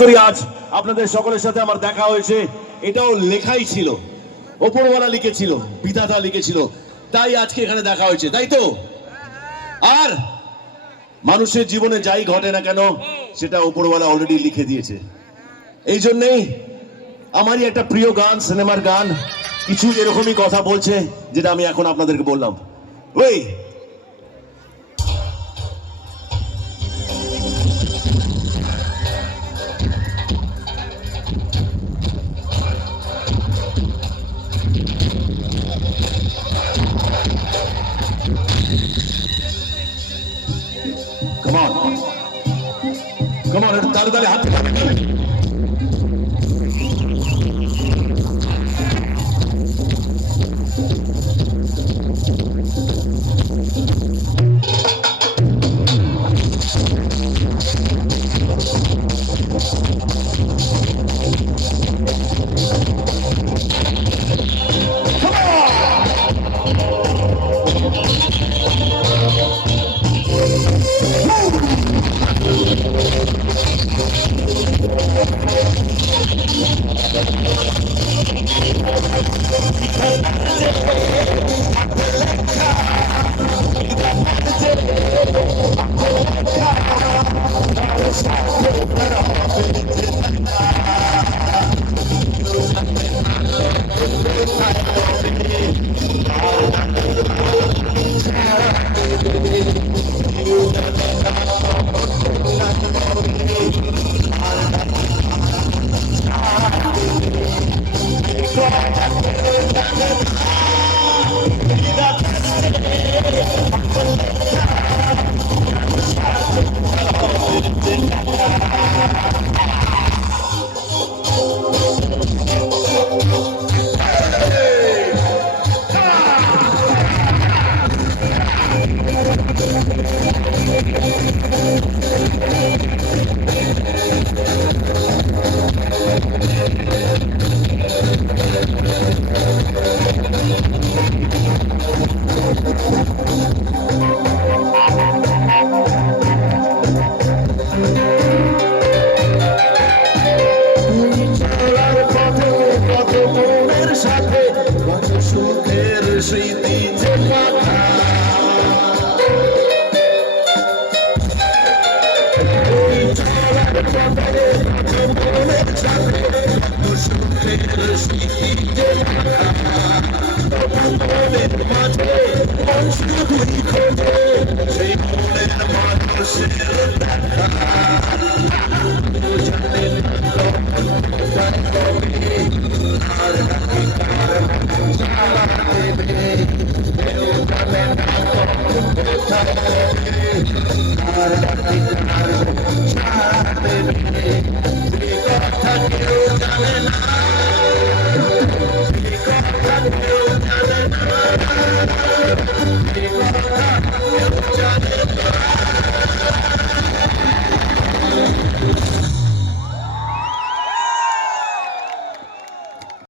করি আজ আপনাদের সকলের সাথে আমার দেখা হয়েছে, এটাও লেখাই ছিল, ওপরওয়ালা লিখেছিল, বিধাতা লিখেছিল, তাই আজকে এখানে দেখা হয়েছে, তাই তো? আর মানুষের জীবনে যাই ঘটে না কেন সেটা ওপরওয়ালা অলরেডি লিখে দিয়েছে। এই জন্যেই আমারই একটা প্রিয় গান, সিনেমার গান, কিছু এরকমই কথা বলছে যেটা আমি এখন আপনাদেরকে বললাম। ওই Come on. Come on, তালে তালে হাত সুখের স্মৃতি যে কথা সুখের স্মৃতি যে মনের মাঝে মন শুধুই খোঁজে সেই মনের মানুষের দেখা জানেন আর নাকি কার সারা দেবে কেউ জানে না কোথায় আর নাকি কার সারা দেবে যে কথা কেউ জানে না, যে কথা কেউ জানে না, যে কথা কেউ জানে না।